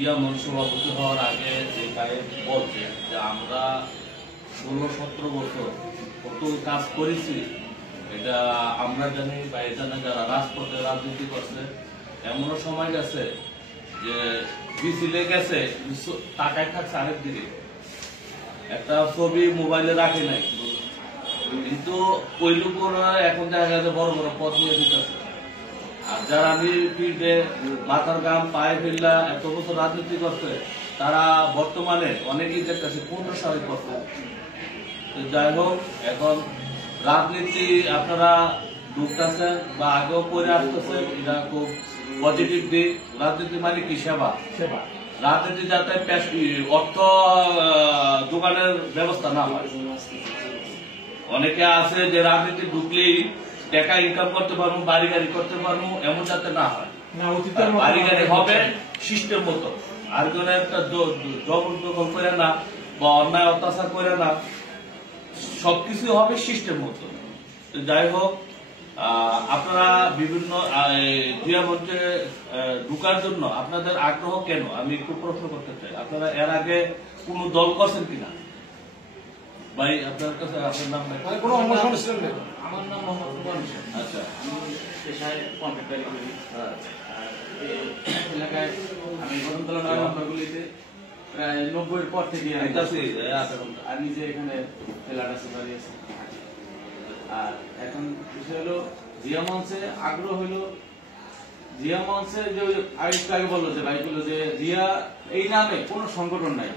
জিয়া মঞ্চ সভাপতি হওয়ার আগে যে সাহেব বলছে যে আমরা 16-17 বছর কত কাজ করেছি এটা আমরা জানি বা এখানে যারা রাজপথে রাজনীতি করছে এমনও সময় গেছে যে মিছিলে গেছে টাকায় থাকছে আরেক দিকে একটা ছবি মোবাইলে রাখে নাই কিন্তু ওই লোকরা এখন দেখা গেছে বড় বড় পদ নিয়ে দিতেছে। আর যারা আমি ফিল্ডে মাথার গাম পায়ে ফেললা এত বছর রাজনীতি করছে তারা বর্তমানে অনেকেই দেখতেছে 15 সালে করছে। যাই হোক এখন রাজনীতি আপনারা ঢুকতেছেন বা আগেও করে আসতেছেন এটা খুব পজিটিভ দিক। রাজনীতি মানে কি সেবা, রাজনীতি যাতে অর্থ দোকানের ব্যবস্থা না হয়। অনেকে আছে যে রাজনীতি ঢুকলেই টাকা ইনকাম করতে পারবো বাড়ি গাড়ি করতে পারবো এমন যাতে না হয়। বাড়ি গাড়ি হবে সিস্টেম মতো, আর কোন একটা জবরদখল করে না বা অন্যায় অত্যাচার করে না, সবকিছু হবে সিস্টেম মতো। যাই হোক আপনারা বিভিন্ন জিয়া মঞ্চে ঢুকার জন্য আপনাদের আগ্রহ কেন আমি একটু প্রশ্ন করতে চাই। আপনারা এর আগে কোন দল করছেন কিনা? ভাই আপনার কাছে আপনার নাম কোনো অনুষ্ঠান ছিল না? আমার নাম মোহাম্মদ কুমার। আচ্ছা, আমি পেশায় কম্পিউটারি করি। এলাকায় আমি গঠনতলা 9 নম্বরগুলিতে প্রায় 90-এর পর থেকে আর নিজে এখানে ফ্ল্যাট আছে, বাড়ি আছে। আর এখন বিষয় হলো জিয়া মঞ্চে আগ্রহ হলো, জিয়া মঞ্চে যে আরেকটু আগে বললো যে ভাই বললো যে জিয়া এই নামে কোনো সংগঠন নাই।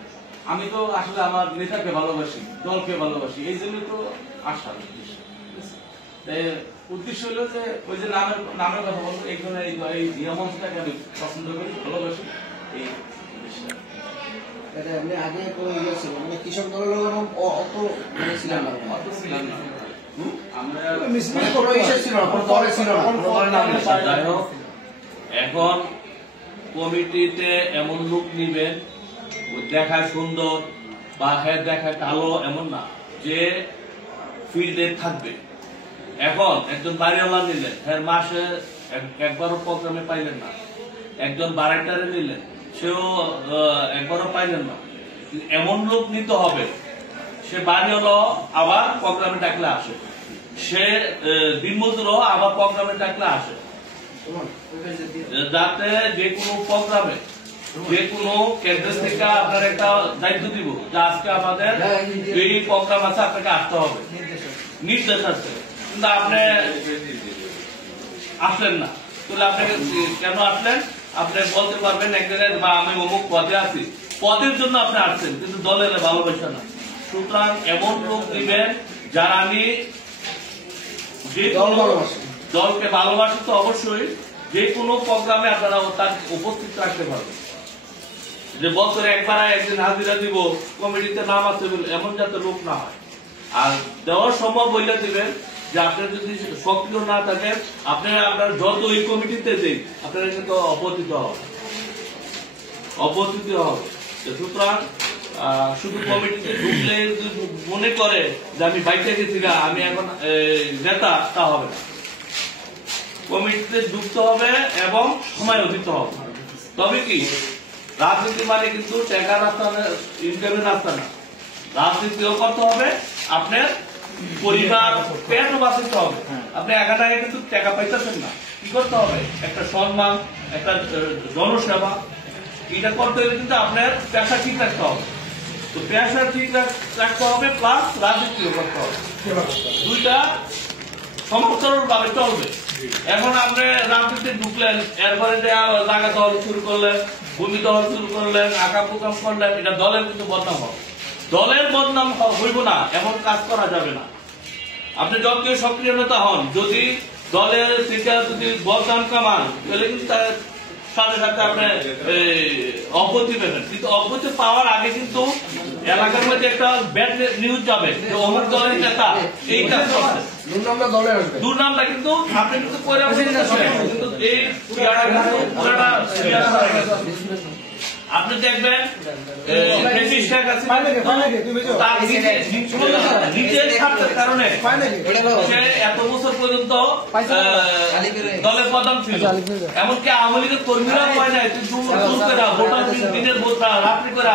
আমি তো আসলে আমার নেতাকে ভালোবাসি, দলকে ভালোবাসি, এই জন্য তো আশা উদ্দেশ্য হলো যে ওই যে নামের কথা বলবো এই জন্য এই জিয়া মঞ্চটাকে আমি পছন্দ করি, ভালোবাসি। এই আমি আগে মানে কৃষক দলের অত ছিলাম না, অত ছিলাম না আমরা। এখন কমিটিতে এমন লোক নিবেন দেখায় সুন্দর বা হ্যাঁ দেখায় কালো এমন না, যে ফিল্ডে থাকবে। এখন একজন বাড়িওয়ালা নিলেন, হ্যাঁ মাসে একবারও প্রোগ্রামে পাইলেন না। একজন বারাইটারে নিলেন, সেও একবারও পাইলেন না। এমন লোক নিতে হবে সে বাড়িওয়ালা আবার প্রোগ্রামে ডাকলে আসে, সে দিনমজুরও আবার প্রোগ্রামে ডাকলে আসে, যাতে যে কোনো প্রোগ্রামে যে কোনো কেন্দ্র থেকে আপনার একটা দায়িত্ব দিব যে আজকে আমাদের এই প্রোগ্রাম আছে, আপনাকে আসতে হবে, নির্দেশ আছে। কিন্তু আপনি আসলেন না, তাহলে আপনি কেন আসলেন আপনি বলতে পারবেন এক জায়গায় বা আমি অমুক পদে আছি, পদের জন্য আপনি আসছেন, কিন্তু দলের ভালোবাসা না। সুতরাং এমন লোক দিবেন যারা আমি যে দলকে ভালোবাসি, তো অবশ্যই যে কোনো প্রোগ্রামে আপনারা তার উপস্থিত রাখতে পারবেন। যে বছরে একবার একদিন হাজিরা দিব কমিটিতে নাম আছে এমন যাতে লোক না হয়। আর দেওয়ার সম্ভব বইলে দিবেন যে আপনার যদি সক্রিয় না থাকেন আপনি আপনার যত ওই কমিটিতে দেন আপনারা কিন্তু অপতিত হবে। সুতরাং শুধু কমিটিতে ঢুকলে মনে করে যে আমি বাইকে গেছি গা আমি এখন নেতা, তা হবে না। কমিটিতে ঢুকতে হবে এবং সময়ও দিতে হবে। তবে কি রাজনীতি মানে কিন্তু টাকা রাস্তা ইনকামের রাস্তা না, রাজনীতিও করতে হবে, আপনার পরিবার পেটও বাঁচাতে হবে। আপনি একাটাকে কিন্তু টাকা পাইতেছেন না, কি করতে হবে একটা সম্মান, একটা জনসেবা, এটা করতে হলে কিন্তু আপনার পেশা ঠিক রাখতে হবে। তো পেশা ঠিক রাখতে হবে প্লাস রাজনীতিও করতে হবে, দুইটা সমর্থন ভাবে চলবে। এখন আপনি রাজনীতি ঢুকলেন, এরপরে জায়গা দল শুরু করলেন, ভূমি দল শুরু করলেন, আঁকা প্রোগ্রাম করলেন, এটা দলের কিন্তু বদনাম হবে। দলের বদনাম হইব না, এমন কাজ করা যাবে না। আপনি যতই সক্রিয় নেতা হন, যদি দলের থেকে যদি বদনাম কামান তাহলে কিন্তু তার সাথে সাথে আপনি অব্যাহতি পেবেন। কিন্তু অব্যাহতি পাওয়ার আগে কিন্তু এলাকার মধ্যে একটা ব্যাড নিউজ যাবে যে অমুক দলের নেতা এই কাজ করছে, দুর্নামটা কিন্তু আপনি কিন্তু কিন্তু এই আপনি দেখবেন ব্রিটিশ শেখ হাসিনা তার নিজের স্বার্থের কারণে সে এত বছর পর্যন্ত দলে প্রধান ছিল, এমনকি আওয়ামী লীগের কর্মীরাও হয় নাই, ভোটার দিনের ভোট রাত্রি করে